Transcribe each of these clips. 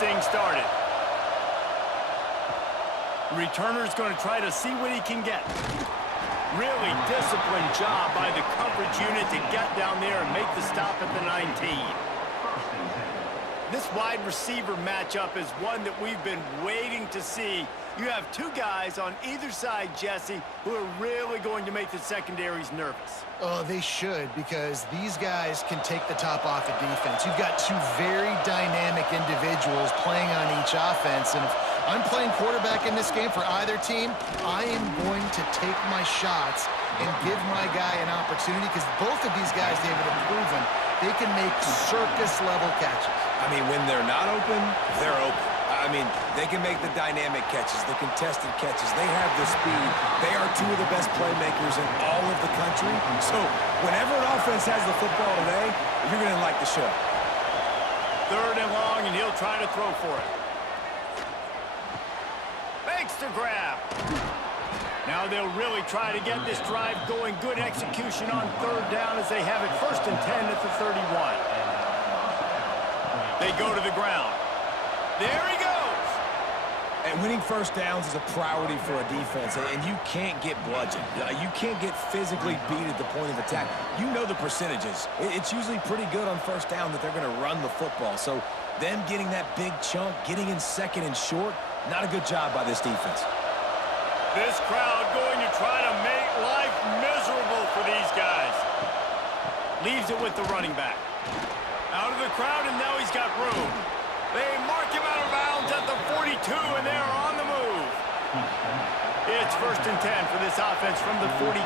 thing started. The returner's going to try to see what he can get. Really disciplined job by the coverage unit to get down there and make the stop at the 19. This wide receiver matchup is one that we've been waiting to see. You have two guys on either side, Jesse, who are really going to make the secondaries nervous. Oh, they should, because these guys can take the top off of defense. You've got two very dynamic individuals playing on each offense, and if I'm playing quarterback in this game for either team, I am going to take my shots and give my guy an opportunity, because both of these guys, David, have proven they can make circus-level catches. I mean, when they're not open, they're open. I mean, they can make the dynamic catches, the contested catches. They have the speed. They are two of the best playmakers in all of the country. So whenever an offense has the football today, you're going to like the show. 3rd and long, and he'll try to throw for it. Makes the grab. Now they'll really try to get this drive going. Good execution on 3rd down as they have it 1st and 10 at the 31. They go to the ground. There he goes. And winning 1st downs is a priority for a defense, and you can't get bludgeoned. You can't get physically beat at the point of attack. You know the percentages. It's usually pretty good on 1st down that they're going to run the football. So them getting that big chunk, getting in 2nd and short, not a good job by this defense. This crowd going to try to make life miserable for these guys. Leaves it with the running back. Out of the crowd, and now he's got room. They mark him out of bounds at the 42, and they're on the move. It's 1st and 10 for this offense from the 42.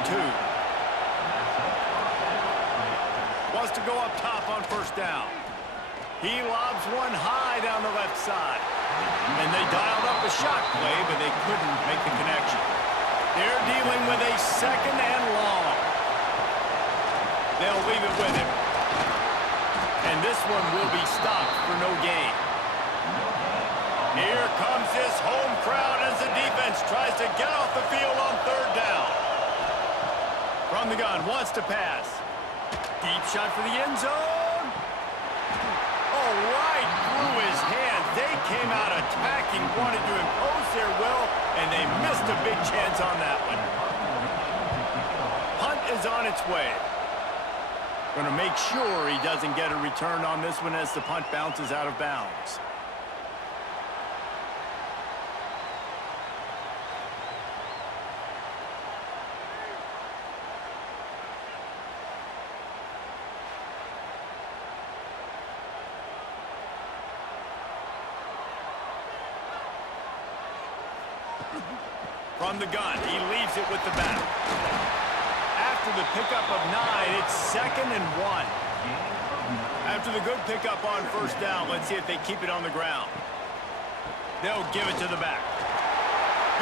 Wants to go up top on 1st down. He lobs one high down the left side. And they dialed up a shot play, but they couldn't make the connection. They're dealing with a 2nd and long. They'll leave it with him. And this one will be stopped for no gain. Here comes this home crowd as the defense tries to get off the field on 3rd down. From the gun, wants to pass. Deep shot for the end zone. Oh, right through his hand. They came out attacking, wanted to impose their will, and they missed a big chance on that one. Punt is on its way. Going to make sure he doesn't get a return on this one as the punt bounces out of bounds. From the gun, he leaves it with the back. After the pickup of 9, it's 2nd and 1. After the good pickup on 1st down, let's see if they keep it on the ground. They'll give it to the back.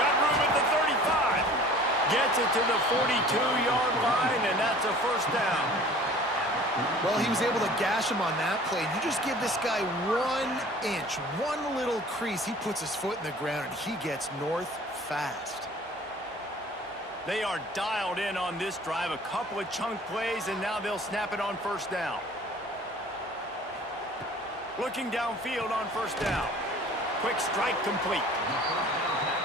Got room at the 35. Gets it to the 42-yard line, and that's a 1st down. Well, he was able to gash him on that play. You just give this guy 1 inch, one little crease. He puts his foot in the ground, and he gets north fast. They are dialed in on this drive. A couple of chunk plays, and now they'll snap it on 1st down. Looking downfield on 1st down. Quick strike complete.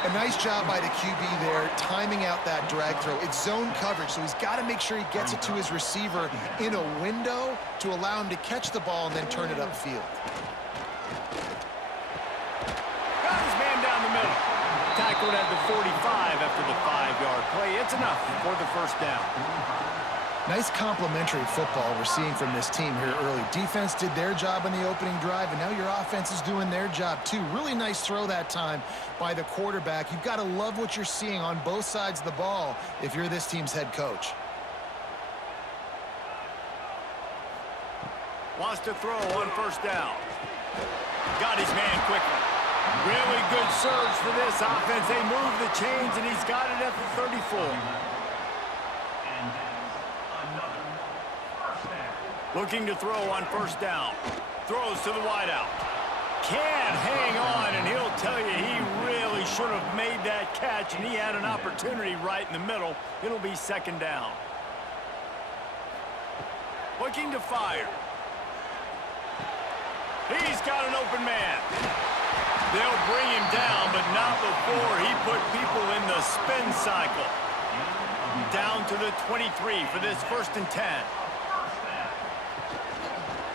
A nice job by the QB there, timing out that drag throw. It's zone coverage, so he's got to make sure he gets it to his receiver in a window to allow him to catch the ball and then turn it upfield. Got his man down the middle. Tackled at the 45 after the 5-yard play. It's enough for the 1st down. Nice complementary football we're seeing from this team here early. Defense did their job in the opening drive, and now your offense is doing their job too. Really nice throw that time by the quarterback. You've got to love what you're seeing on both sides of the ball if you're this team's head coach. Wants to throw on 1st down. Got his man quickly. Really good surge for this offense. They move the chains, and he's got it at the 34. Looking to throw on 1st down. Throws to the wideout. Can't hang on, and he'll tell you he really should have made that catch, and he had an opportunity right in the middle. It'll be 2nd down. Looking to fire. He's got an open man. They'll bring him down, but not before he put people in the spin cycle. Down to the 23 for this 1st and 10.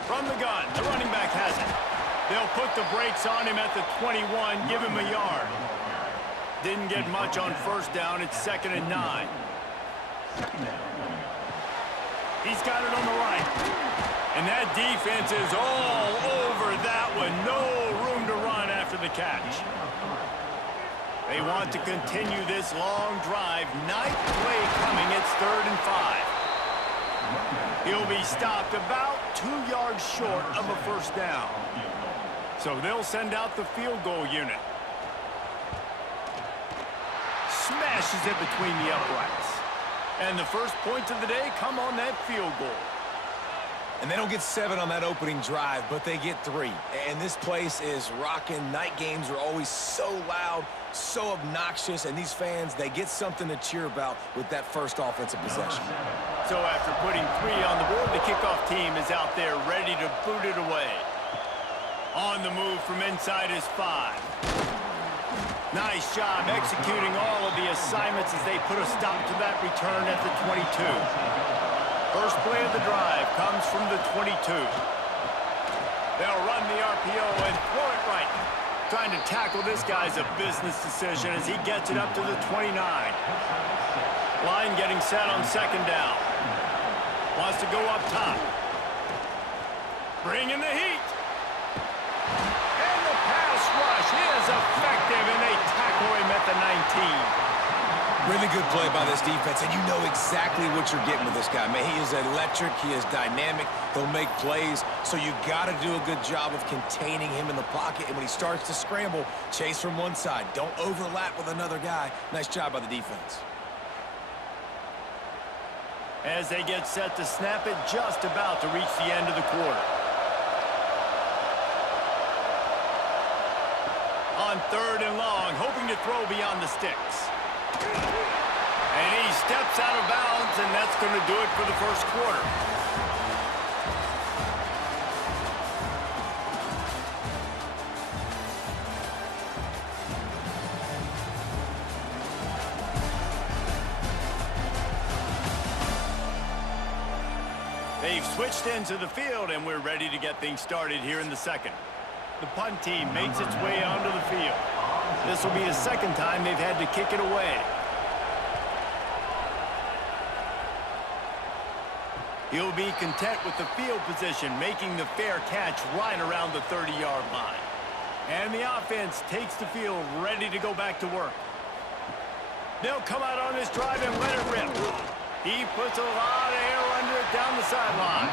From the gun, the running back has it. They'll put the brakes on him at the 21, give him a yard. Didn't get much on 1st down. It's 2nd and 9. He's got it on the right. And that defense is all over that one. No room to run after the catch. They want to continue this long drive. Ninth play coming. It's 3rd and 5. He'll be stopped about 2 yards short of a 1st down. So they'll send out the field goal unit. Smashes it between the uprights. And the first points of the day come on that field goal. And they don't get 7 on that opening drive, but they get 3. And this place is rocking. Night games are always so loud, so obnoxious, and these fans, they get something to cheer about with that first offensive possession. So after putting 3 on the board, the kickoff team is out there ready to boot it away. On the move from inside is 5. Nice job executing all of the assignments as they put a stop to that return at the 22. First play of the drive comes from the 22. They'll run the RPO and throw it right. Trying to tackle this guy's a business decision as he gets it up to the 29. Line getting set on 2nd down. Wants to go up top. Bring in the heat. And the pass rush is effective, and they tackle him at the 19. Really good play by this defense, and you know exactly what you're getting with this guy. Man, he is electric. He is dynamic. He'll make plays, so you got to do a good job of containing him in the pocket. And when he starts to scramble, chase from one side. Don't overlap with another guy. Nice job by the defense. As they get set to snap it, just about to reach the end of the quarter. On 3rd and long, hoping to throw beyond the sticks. And he steps out of bounds, and that's going to do it for the 1st quarter. They've switched into the field, and we're ready to get things started here in the 2nd. The punt team makes its way onto the field. This will be the 2nd time they've had to kick it away. He'll be content with the field position, making the fair catch right around the 30-yard line. And the offense takes the field, ready to go back to work. They'll come out on this drive and let it rip. He puts a lot of air under it down the sideline.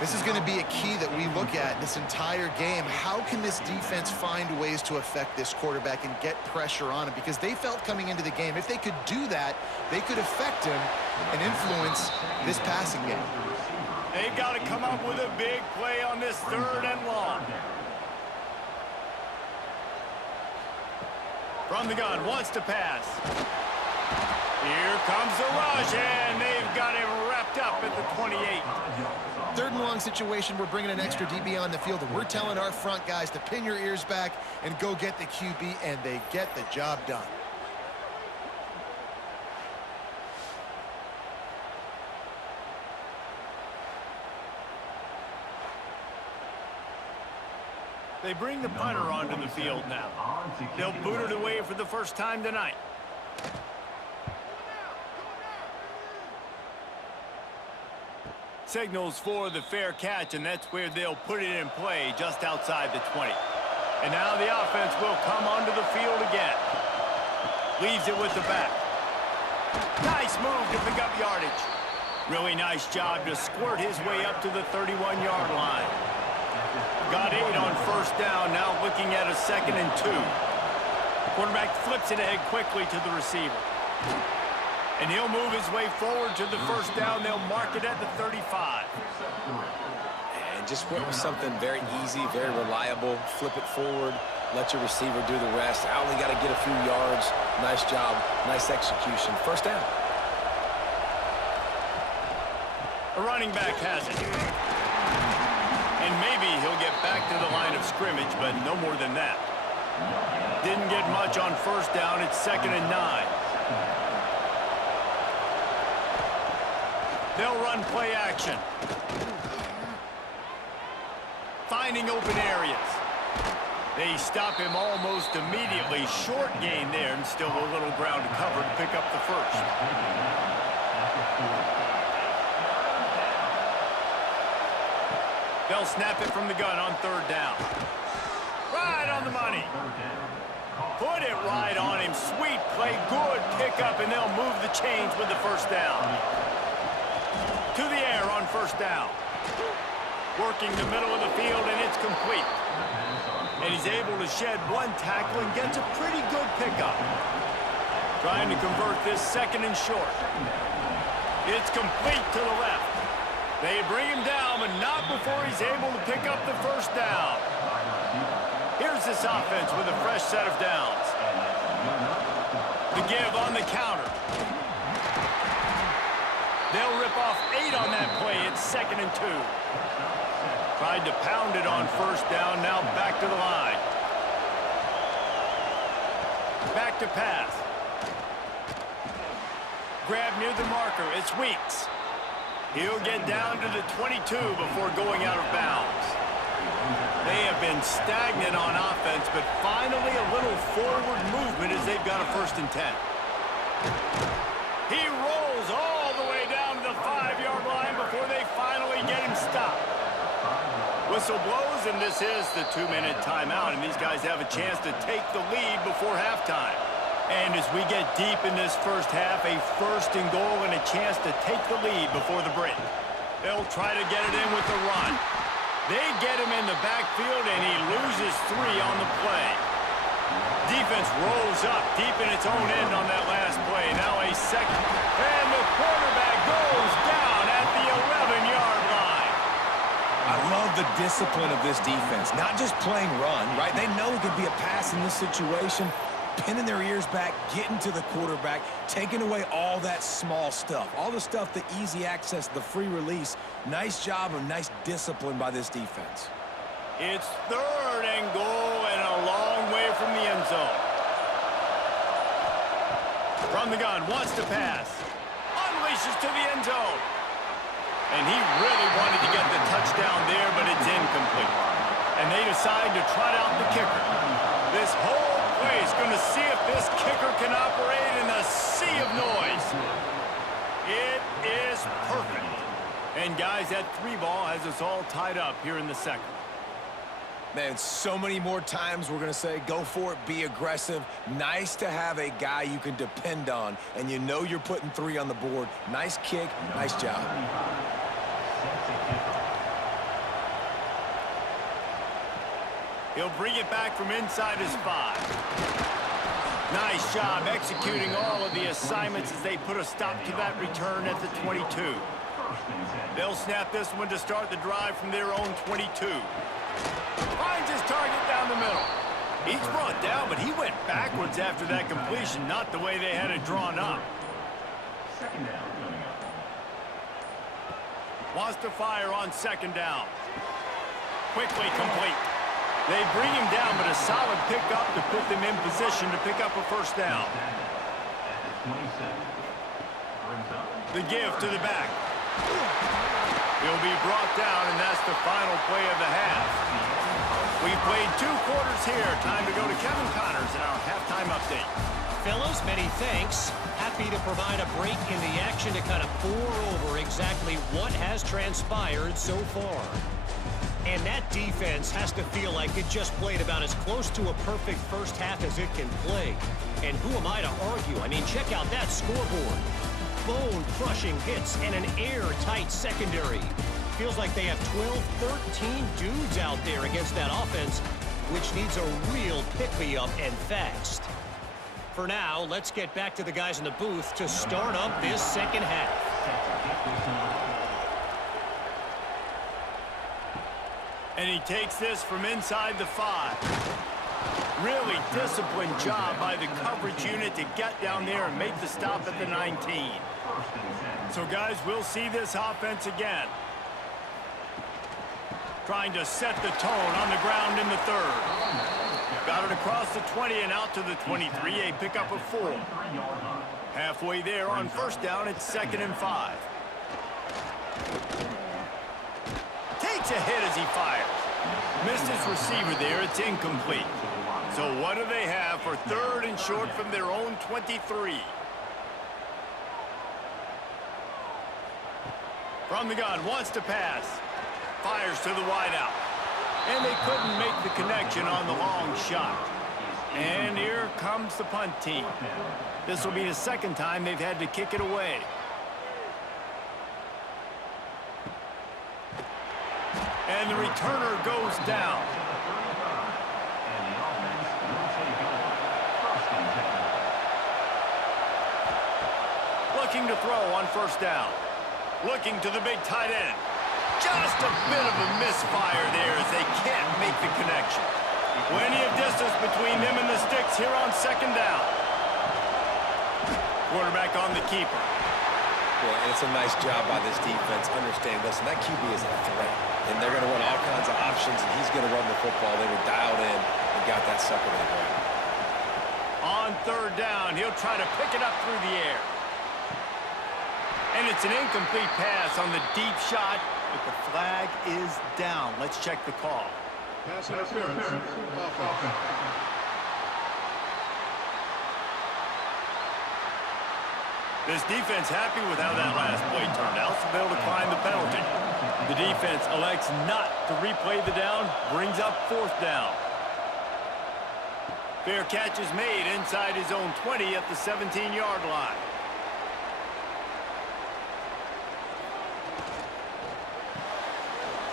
This is going to be a key that we look at this entire game. How can this defense find ways to affect this quarterback and get pressure on him? Because they felt coming into the game, if they could do that, they could affect him and influence this passing game. They've got to come up with a big play on this 3rd and long. From the gun, wants to pass. Here comes the rush, and they've got him wrapped up at the 28. 3rd and long situation, we're bringing an extra DB on the field, and we're telling our front guys to pin your ears back and go get the QB, and they get the job done. They bring the punter onto the field now. They'll boot it away for the 1st time tonight. Signals for the fair catch, and that's where they'll put it in play just outside the 20. And now the offense will come onto the field again. Leaves it with the back. Nice move to pick up yardage. Really nice job to squirt his way up to the 31-yard line. Got 8 on 1st down, now looking at a 2nd and 2. Quarterback flips it ahead quickly to the receiver. And he'll move his way forward to the 1st down. They'll mark it at the 35. And just went with something very easy, very reliable. Flip it forward, let your receiver do the rest. I only got to get a few yards. Nice job, nice execution. 1st down. A running back has it. And maybe he'll get back to the line of scrimmage, but no more than that. Didn't get much on first down. It's 2nd and 9. They'll run play action. Finding open areas. They stop him almost immediately. Short gain there, and still a little ground to cover to pick up the first. They'll snap it from the gun on 3rd down. Right on the money. Put it right on him. Sweet play, good pickup, and they'll move the chains with the 1st down. To the air on 1st down. Working the middle of the field, and it's complete. And he's able to shed one tackle and gets a pretty good pickup. Trying to convert this 2nd and short. It's complete to the left. They bring him down, but not before he's able to pick up the 1st down. Here's this offense with a fresh set of downs. The give on the counter. They'll rip off 8 on that play. It's 2nd and 2. Tried to pound it on 1st down. Now back to the line. Back to pass. Grab near the marker. It's Weeks. He'll get down to the 22 before going out of bounds. They have been stagnant on offense, but finally a little forward movement as they've got a 1st and 10. He rolls all the way down to the 5-yard line before they finally get him stopped. Whistle blows, and this is the 2-minute timeout, and these guys have a chance to take the lead before halftime. And as we get deep in this 1st half, a 1st and goal and a chance to take the lead before the break. They'll try to get it in with the run. They get him in the backfield, and he loses 3 on the play. Defense rolls up deep in its own end on that last play. Now a 2nd, and the quarterback goes down at the 11-yard line. I love the discipline of this defense. Not just playing run, right? They know it could be a pass in this situation. Pinning their ears back, getting to the quarterback, taking away all that small stuff. All the stuff, the easy access, the free release. Nice job or nice discipline by this defense. It's 3rd and goal and a long way from the end zone. From the gun, wants to pass. Unleashes to the end zone. And he really wanted to get the touchdown there, but it's incomplete. And they decide to trot out the kicker. This whole play is going to see if this kicker can operate in a sea of noise. It is perfect. And guys, that 3-ball has us all tied up here in the 2nd. Man, so many more times we're going to say, go for it, be aggressive. Nice to have a guy you can depend on, and you know you're putting 3 on the board. Nice kick, nice job. He'll bring it back from inside his 5. Nice job executing all of the assignments as they put a stop to that return at the 22. They'll snap this one to start the drive from their own 22. Finds his target down the middle. He's brought down, but he went backwards after that completion, not the way they had it drawn up. Wants to fire on 2nd down. Quickly complete. They bring him down, but a solid pickup to put them in position to pick up a 1st down. The give to the back. He'll be brought down, and that's the final play of the half. We've played 2 quarters here. Time to go to Kevin Connors in our halftime update. Fellas, many thanks. Happy to provide a break in the action to kind of pour over exactly what has transpired so far. And that defense has to feel like it just played about as close to a perfect 1st half as it can play. And who am I to argue? I mean, check out that scoreboard. Bone-crushing hits and an airtight secondary. Feels like they have 12, 13 dudes out there against that offense, which needs a real pick-me-up and fast. For now, let's get back to the guys in the booth to start up this 2nd half. And he takes this from inside the 5. Really disciplined job by the coverage unit to get down there and make the stop at the 19. So, guys, we'll see this offense again. Trying to set the tone on the ground in the 3rd. Got it across the 20 and out to the 23, a pickup of 4. Halfway there on first down, it's 2nd and 5. Takes a hit as he fires. Missed his receiver there, it's incomplete. So what do they have for 3rd and short from their own 23? From the gun, wants to pass. Fires to the wideout. And they couldn't make the connection on the long shot. And here comes the punt team. This will be the 2nd time they've had to kick it away. And the returner goes down. Looking to throw on first down. Looking to the big tight end. Just a bit of a misfire there as they can't make the connection. Plenty of distance between them and the sticks here on 2nd down. Quarterback on the keeper. Yeah, and it's a nice job by this defense. Understand, listen, that QB is a threat. And they're going to run all kinds of options, and he's going to run the football. They were dialed in and got that sucker to the ground. On 3rd down, he'll try to pick it up through the air. And it's an incomplete pass on the deep shot, but the flag is down. Let's check the call. Pass interference. Offense. This defense happy with how that last play turned out, so they'll decline the penalty. The defense elects not to replay the down, brings up 4th down. Fair catch is made inside his own 20 at the 17-yard line.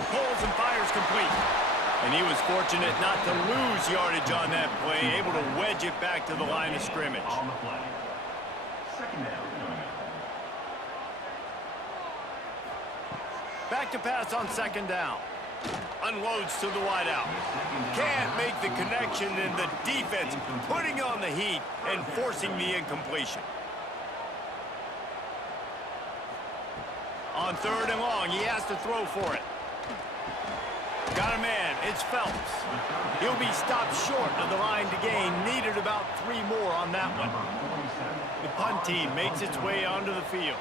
Pulls and fires complete. And he was fortunate not to lose yardage on that play, able to wedge it back to the line of scrimmage. On the play. 2nd down. Back to pass on 2nd down. Unloads to the wideout. Can't make the connection, and the defense putting on the heat and forcing the incompletion. On 3rd and long, he has to throw for it. Got a man, it's Phelps. He'll be stopped short of the line to gain. Needed about 3 more on that one. The punt team makes its way onto the field.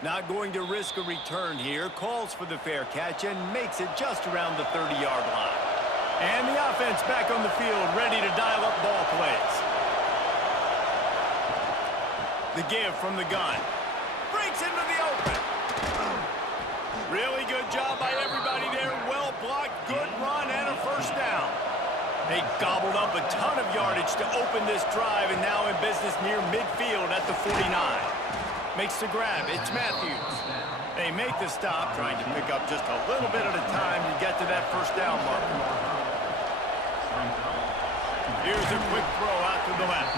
Not going to risk a return here. Calls for the fair catch and makes it just around the 30-yard line. And the offense back on the field, ready to dial up ball plays. The give from the gun. Breaks into the open. Really good job by everybody there. Well blocked, good run, and a first down. They gobbled up a ton of yardage to open this drive, and now in business near midfield at the 49. Makes the grab. It's Matthews. They make the stop, trying to pick up just a little bit at a time to get to that first down marker. Here's a quick throw out to the left.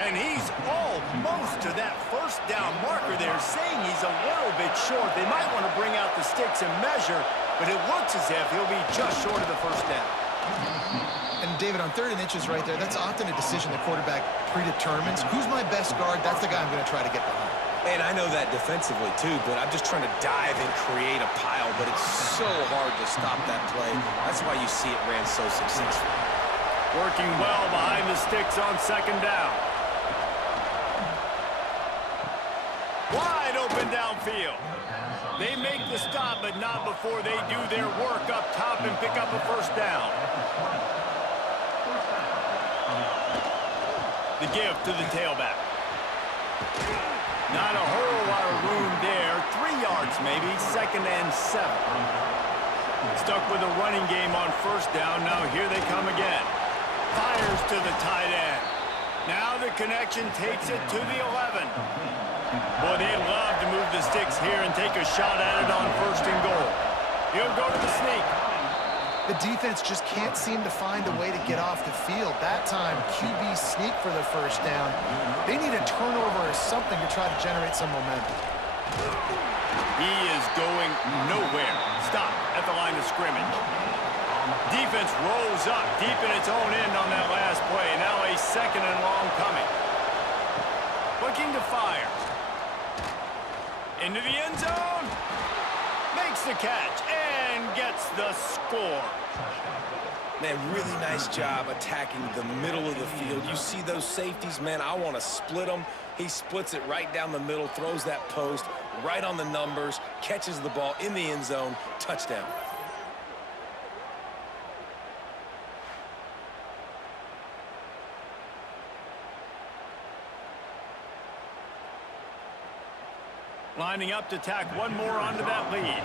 And he's almost to that first down marker there, saying he's a little bit short. They might want to bring out the sticks and measure, but it looks as if he'll be just short of the first down. And David, on 3rd and inches right there, that's often a decision the quarterback predetermines. Who's my best guard? That's the guy I'm going to try to get behind. And I know that defensively, too, but I'm just trying to dive and create a pile, but it's so hard to stop that play. That's why you see it ran so successfully. Working well behind the sticks on 2nd down. Wide open downfield. They make the stop, but not before they do their work up top and pick up a first down. The give to the tailback. Not a whole lot of room there. 3 yards maybe, 2nd and 7. Stuck with a running game on first down. Now here they come again. Fires to the tight end. Now the connection takes it to the 11. Boy, they'd love to move the sticks here and take a shot at it on 1st and goal. He'll go to the sneak. The defense just can't seem to find a way to get off the field. That time, QB sneak for the first down. They need a turnover or something to try to generate some momentum. He is going nowhere. Stop at the line of scrimmage. Defense rolls up deep in its own end on that last play. Now a 2nd and long coming. Looking to fire. Into the end zone. Makes the catch and gets the score. Man, really nice job attacking the middle of the field. You see those safeties, man, I want to split them. He splits it right down the middle, throws that post right on the numbers, catches the ball in the end zone, touchdown. Lining up to tack one more onto that lead.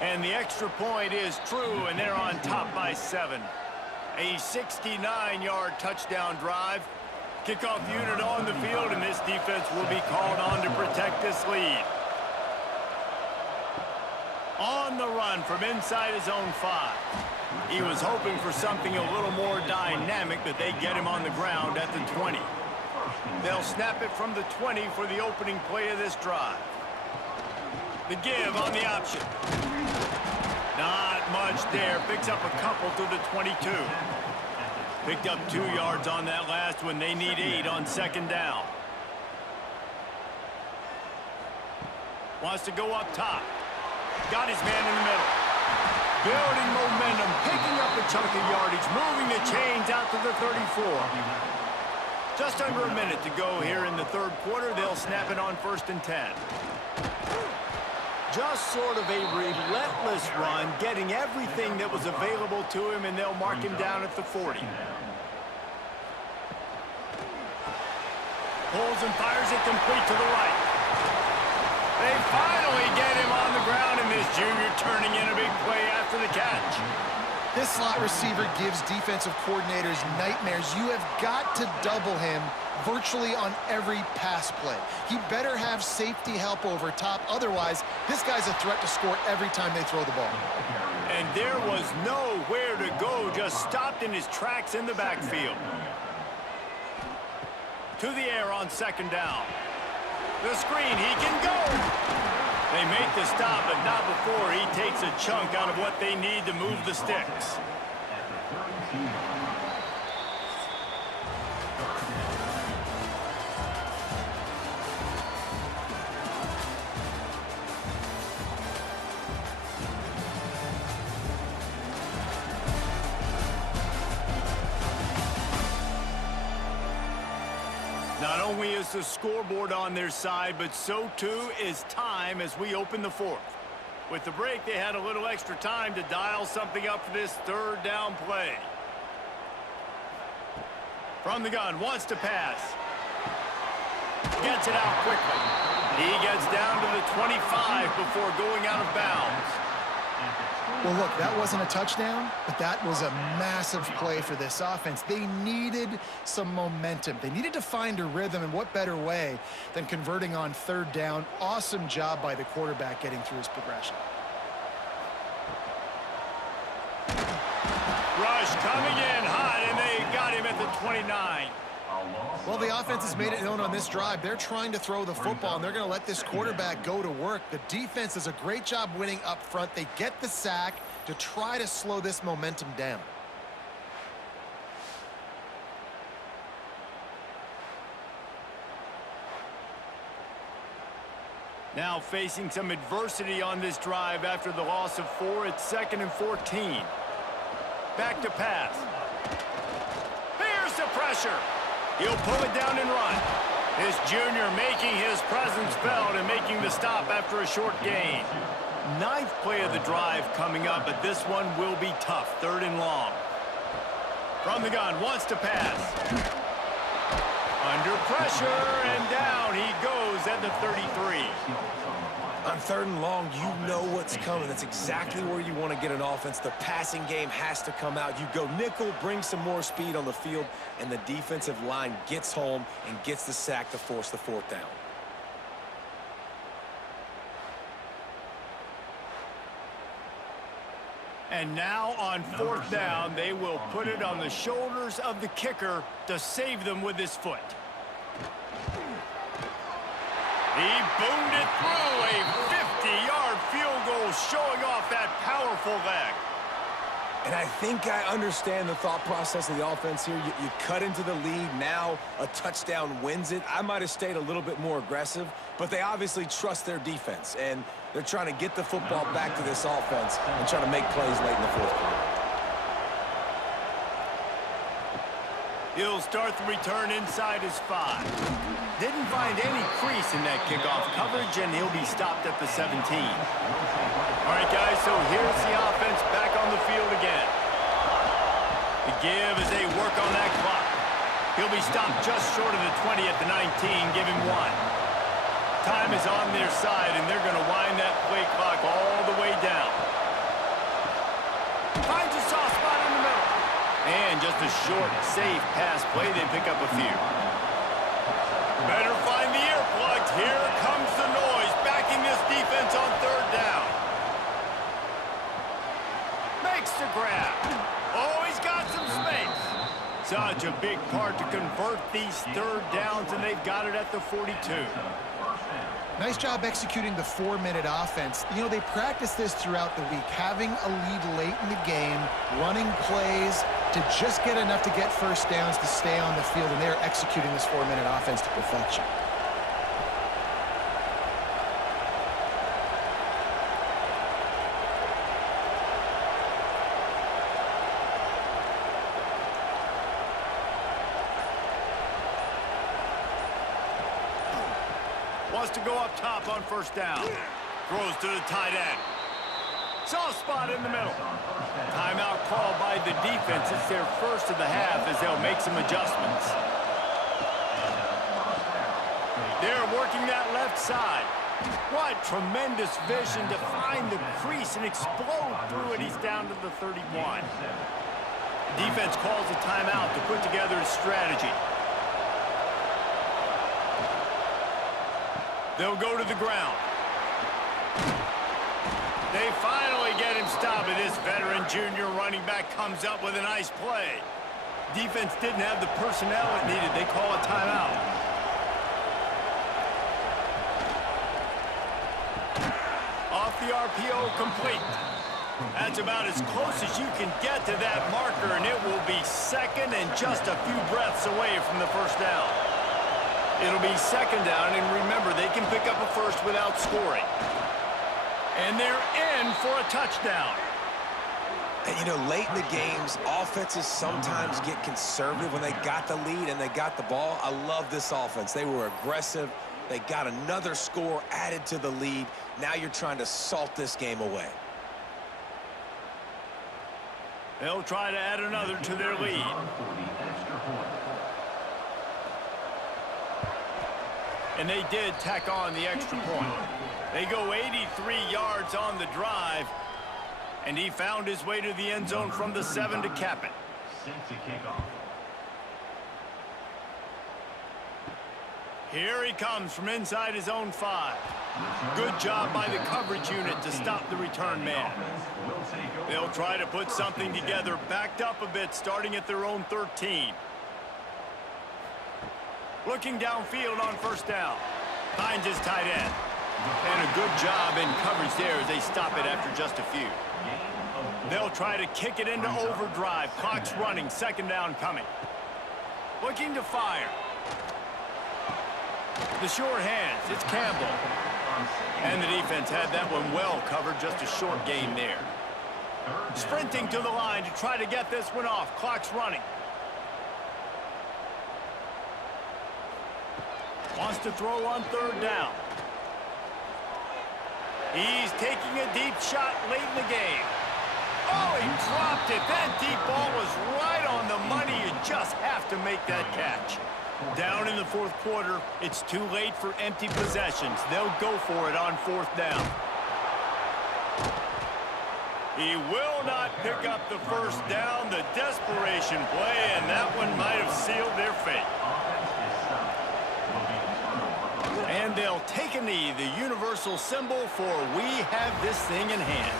And the extra point is true, and they're on top by 7. A 69-yard touchdown drive. Kickoff unit on the field, and this defense will be called on to protect this lead. On the run from inside his own 5. He was hoping for something a little more dynamic, but they get him on the ground at the 20. They'll snap it from the 20 for the opening play of this drive. The give on the option. Not much there. Picks up a couple to the 22. Picked up 2 yards on that last one. They need 8 on second down. Wants to go up top. Got his man in the middle. Building momentum, picking up a chunk of yardage, moving the chains out to the 34. Just under a minute to go here in the third quarter. They'll snap it on 1st and 10. Just sort of a relentless run, getting everything that was available to him, and they'll mark him down at the 40. Pulls and fires it complete to the right. They finally get him on the ground, and this junior turning in a big play after the catch. This slot receiver gives defensive coordinators nightmares. You have got to double him virtually on every pass play. He better have safety help over top. Otherwise, this guy's a threat to score every time they throw the ball. And there was nowhere to go, just stopped in his tracks in the backfield. To the air on second down. The screen, he can go. They make the stop, but not before he takes a chunk out of what they need to move the sticks. Not only is the scoreboard on their side, but so too is time as we open the fourth. With the break, they had a little extra time to dial something up for this third down play. From the gun, wants to pass. Gets it out quickly. He gets down to the 25 before going out of bounds. Well, look, that wasn't a touchdown, but that was a massive play for this offense. They needed some momentum. They needed to find a rhythm, and what better way than converting on third down. Awesome job by the quarterback getting through his progression. Rush coming in hot, and they got him at the 29. Well, the offense has made it known on this drive. They're trying to throw the football, and they're going to let this quarterback go to work. The defense does a great job winning up front. They get the sack to try to slow this momentum down. Now facing some adversity on this drive after the loss of 4. It's 2nd and 14. Back to pass. Here's the pressure. He'll pull it down and run. This junior making his presence felt and making the stop after a short gain. 9th play of the drive coming up, but this one will be tough. 3rd and long. From the gun, wants to pass. Under pressure, and down he goes at the 33. On 3rd and long, you know what's coming. That's exactly where you want to get an offense. The passing game has to come out. You go nickel, bring some more speed on the field, and the defensive line gets home and gets the sack to force the 4th down. And now on 4th down, they will put it on the shoulders of the kicker to save them with his foot. He boomed it through, a 50-yard field goal showing off that powerful leg. And I think I understand the thought process of the offense here. You cut into the lead. Now a touchdown wins it. I might have stayed a little bit more aggressive, but they obviously trust their defense, and they're trying to get the football back to this offense and try to make plays late in the fourth quarter. He'll start the return inside his 5. Didn't find any crease in that kickoff coverage, and he'll be stopped at the 17. All right, guys, so here's the offense back on the field again. The give as they work on that clock. He'll be stopped just short of the 20 at the 19, give him 1. Time is on their side, and they're going to wind that play clock all the way down. Finds a soft spot in the middle. And just a short, safe pass play, they pick up a few. Better find the earplugs. Here comes the noise, backing this defense on third down. Makes the grab. Oh, he's got some space. Such a big part to convert these third downs, and they've got it at the 42. Nice job executing the 4-minute offense. You know, they practice this throughout the week, having a lead late in the game, running plays to just get enough to get first downs to stay on the field, and they're executing this 4-minute offense to perfection. Wants to go up top on first down. Throws to the tight end. Soft spot in the middle. Timeout called by the defense. It's their first of the half as they'll make some adjustments. They're working that left side. What tremendous vision to find the crease and explode through it. He's down to the 31. Defense calls a timeout to put together a strategy. They'll go to the ground. They finally get him stopped, and this veteran junior running back comes up with a nice play. Defense didn't have the personnel it needed. They call a timeout. Off the RPO, complete. That's about as close as you can get to that marker, and it will be second and just a few breaths away from the first down. It'll be second down, and remember, they can pick up a first without scoring. And they're in for a touchdown. And, you know, late in the games, offenses sometimes get conservative when they got the lead and they got the ball. I love this offense. They were aggressive. They got another score added to the lead. Now you're trying to salt this game away. They'll try to add another to their lead. And they did tack on the extra point. They go 83 yards on the drive, and he found his way to the end zone from the 7 to cap it. Here he comes from inside his own 5. Good job by the coverage unit to stop the return man. They'll try to put something together, backed up a bit, starting at their own 13. Looking downfield on first down. Finds his tight end. And a good job in coverage there as they stop it after just a few. They'll try to kick it into overdrive. Clock's running. Second down coming. Looking to fire. The short hands. It's Campbell. And the defense had that one well covered. Just a short gain there. Sprinting to the line to try to get this one off. Clock's running. Wants to throw on third down. He's taking a deep shot late in the game. Oh, he dropped it. That deep ball was right on the money. You just have to make that catch. Down in the fourth quarter, it's too late for empty possessions. They'll go for it on fourth down. He will not pick up the first down. The desperation play, and that one might have sealed their fate. And they'll take a knee, the universal symbol for we have this thing in hand.